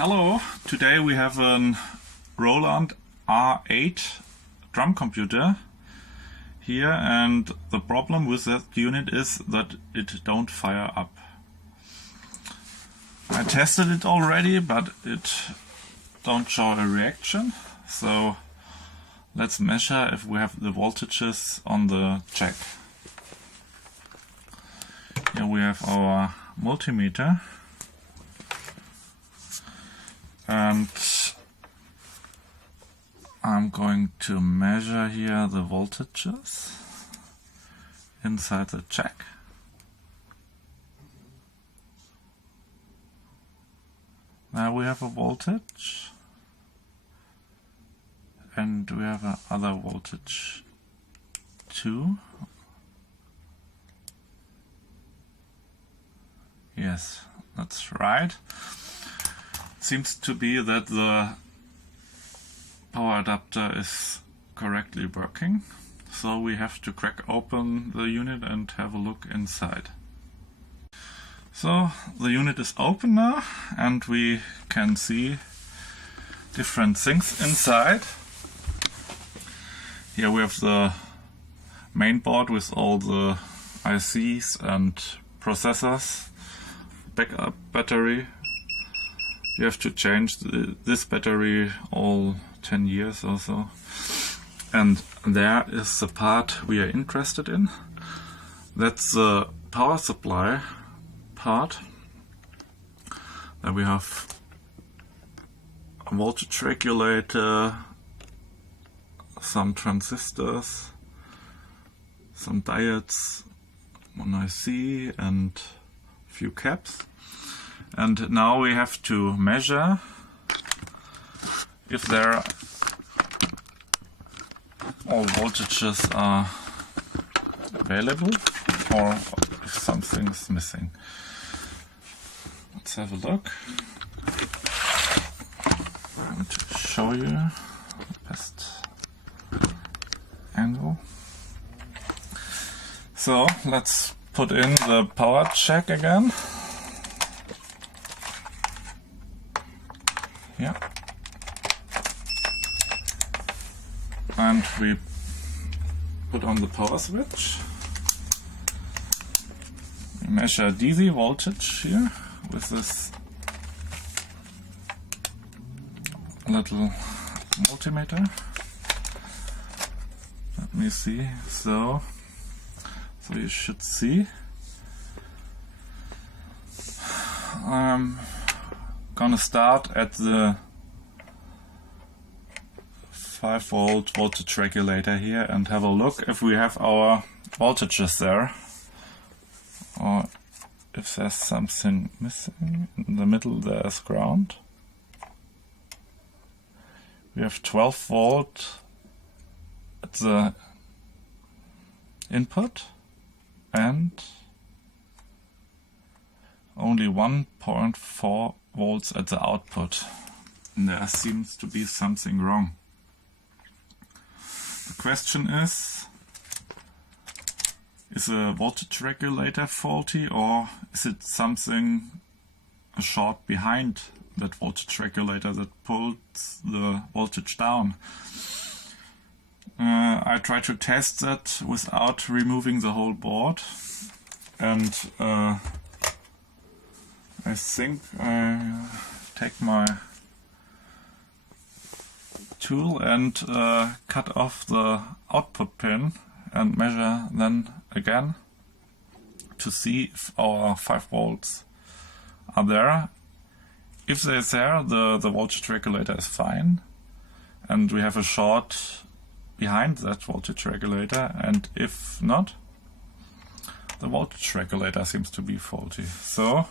Hello, today we have a Roland R8 drum computer here, and the problem with that unit is that it don't fire up. I tested it already, but it don't show a reaction, so let's measure if we have the voltages on the jack. Here we have our multimeter. And I'm going to measure here the voltages inside the jack. Now we have a voltage, and we have another voltage too. Yes, that's right. Seems to be that the power adapter is correctly working, so we have to crack open the unit and have a look inside. So the unit is open now, and we can see different things inside. Here we have the main board with all the ICs and processors, backup battery. You have to change this battery all 10 years or so. And there is the part we are interested in. That's the power supply part. Then we have a voltage regulator, some transistors, some diodes, one IC and a few caps. And now we have to measure if there all voltages are available or if something's missing. Let's have a look. I'm going to show you the best angle. So let's put in the power jack again. Yeah, and we put on the power switch. We measure DC voltage here with this little multimeter. Let me see. So you should see. I'm gonna start at the 5-volt voltage regulator here and have a look if we have our voltages there, or if there's something missing. In the middle there's ground. We have 12 volt at the input and only 1.4 volts at the output. And there seems to be something wrong. The question is the voltage regulator faulty, or is it something, a short behind that voltage regulator that pulls the voltage down? I try to test that without removing the whole board, and I think I take my tool and cut off the output pin and measure then again to see if our 5 volts are there. If they're there, the voltage regulator is fine, and we have a short behind that voltage regulator, and if not, the voltage regulator seems to be faulty. So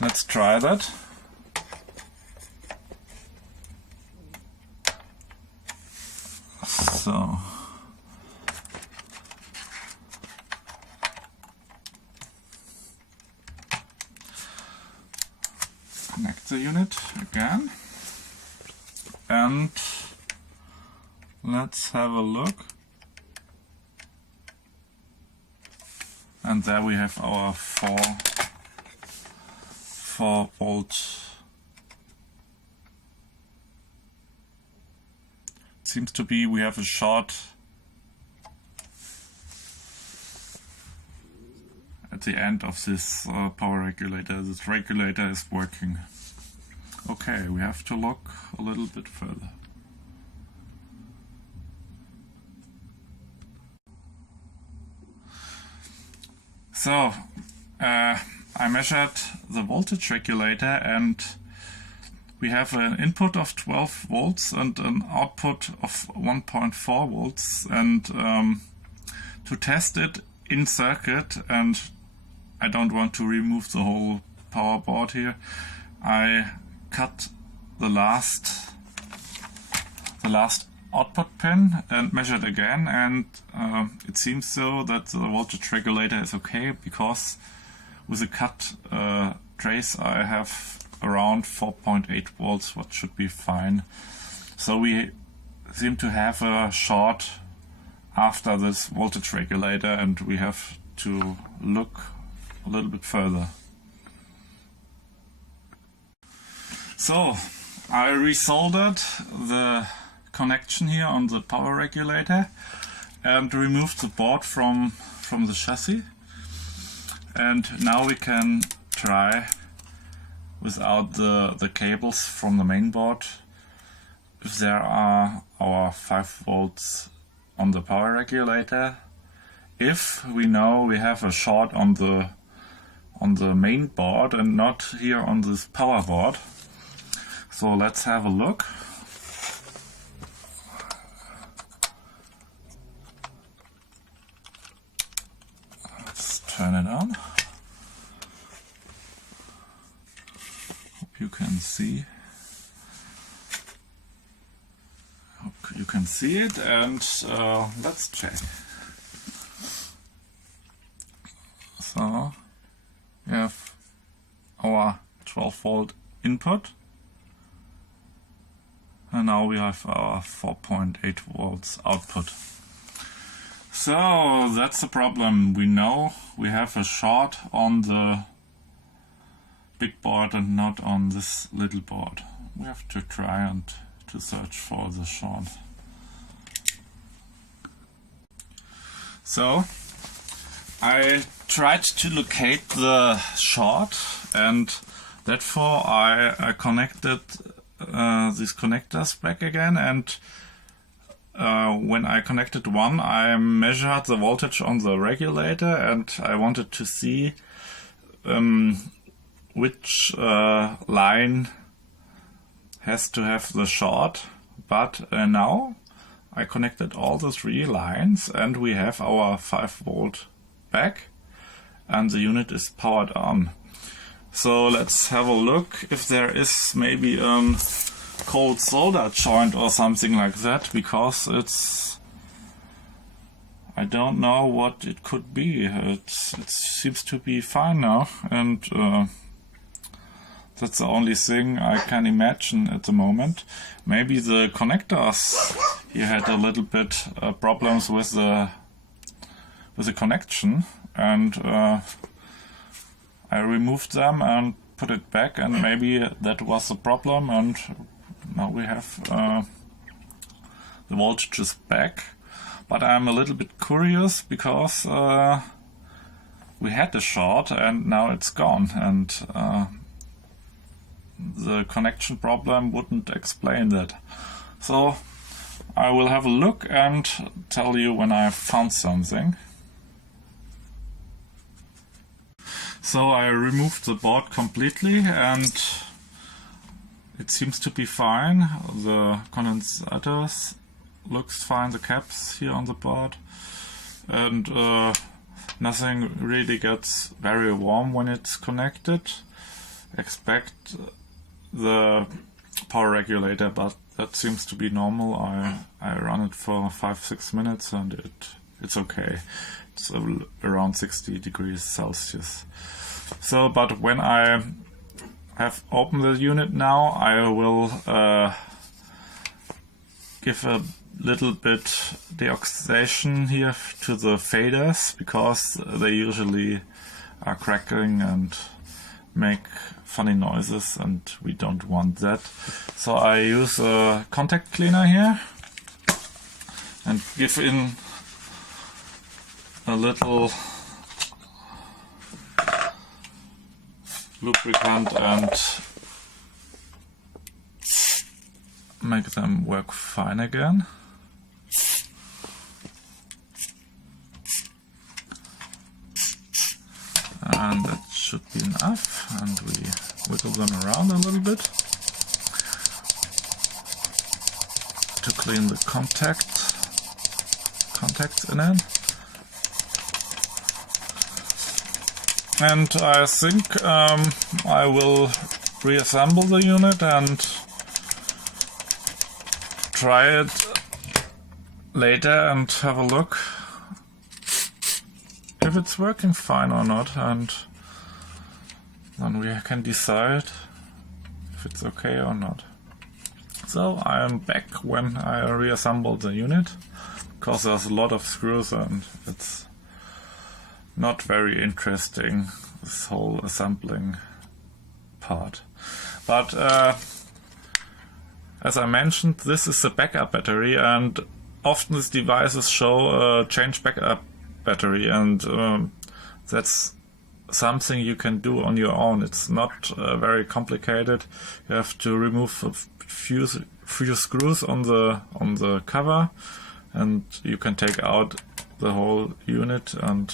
let's try that. So connect the unit again and let's have a look. And there we have our 4 volt seems to be we have a short at the end of this power regulator. This regulator is working. Okay, we have to look a little bit further. So, I measured the voltage regulator and we have an input of 12 volts and an output of 1.4 volts, and to test it in circuit, and I don't want to remove the whole power board here, I cut the last output pin and measured again, and it seems so that the voltage regulator is okay, because with a cut trace I have around 4.8 volts, what should be fine. So we seem to have a short after this voltage regulator, and we have to look a little bit further. So I resoldered the connection here on the power regulator and removed the board from the chassis, and now we can try without the cables from the main board if there are our 5 volts on the power regulator. If we know we have a short on the main board and not here on this power board. So let's have a look. Let's turn it on. Hope you can see. Hope you can see it, and let's check. So we have our 12 volt input, and now we have our 4.8 volts output. So that's the problem. We know we have a short on the big board and not on this little board. We have to try and to search for the short. So I tried to locate the short, and therefore I connected these connectors back again, and when I connected one, I measured the voltage on the regulator, and I wanted to see which line has to have the short. But now I connected all the 3 lines, and we have our 5 volt back, and the unit is powered on. So let's have a look if there is maybe a cold solder joint or something like that, because I don't know what it could be. It seems to be fine now, and that's the only thing I can imagine at the moment. Maybe the connectors here had a little bit problems with the connection, and I removed them and put it back, and maybe that was the problem, and now we have the voltage is back. But I'm a little bit curious, because we had a short and now it's gone, and the connection problem wouldn't explain that. So I will have a look and tell you when I have found something. So I removed the board completely, and it seems to be fine. The condensators looks fine, the caps here on the board, and nothing really gets very warm when it's connected. Expect the power regulator, but that seems to be normal. I run it for 5-6 minutes and it's okay. It's around 60 degrees Celsius. So, but when I have opened the unit now, I will give a little bit deoxidation here to the faders, because they usually are crackling and make funny noises, and we don't want that. So I use a contact cleaner here, and give in a little lubricant and make them work fine again. And that should be enough, and we wiggle them around a little bit to clean the contacts in it. And I think I will reassemble the unit and try it later and have a look if it's working fine or not, and then we can decide if it's okay or not. So I am back when I reassembled the unit, because there's a lot of screws and it's not very interesting, this whole assembling part. But as I mentioned, this is the backup battery, and often these devices show a change backup battery, and that's something you can do on your own. It's not very complicated. You have to remove a few screws on the cover, and you can take out the whole unit and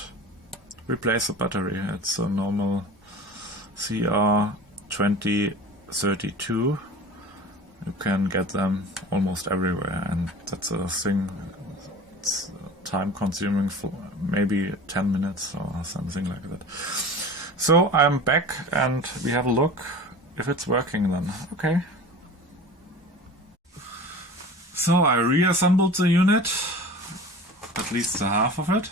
replace the battery. It's a normal CR2032. You can get them almost everywhere, and that's a thing. It's time consuming for maybe 10 minutes or something like that. So I'm back and we have a look if it's working then. Okay. So I reassembled the unit, at least the half of it,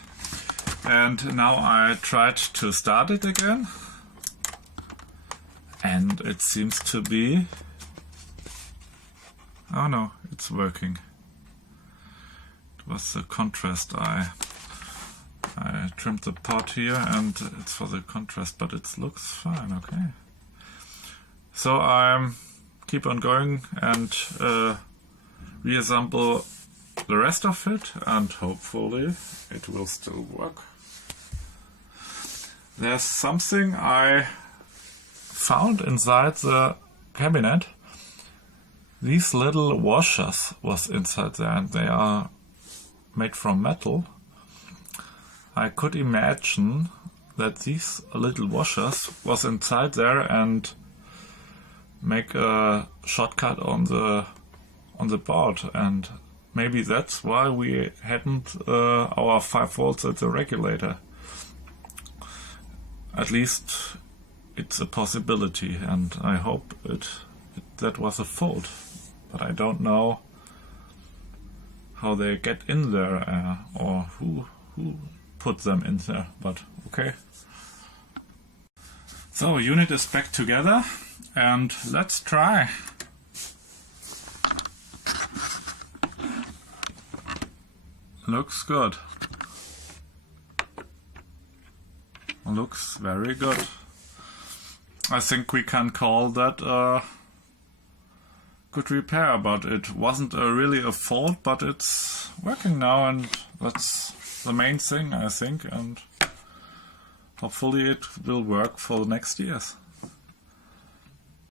and now I tried to start it again, and it seems to be, oh no, it's working. It was the contrast. I trimmed the pot here and it's for the contrast, but it looks fine. Okay. So I keep on going and reassemble the rest of it, and hopefully it will still work. There's something I found inside the cabinet. These little washers was inside there, and they are made from metal. I could imagine that these little washers was inside there and make a shortcut on the board, and maybe that's why we hadn't our 5 volts at the regulator. At least it's a possibility, and I hope that was a fault, but I don't know how they get in there or who put them in there, but okay. So unit is back together and let's try. Looks good. Looks very good. I think we can call that a good repair, but it wasn't really a fault, but it's working now, and that's the main thing, I think, and hopefully it will work for the next years.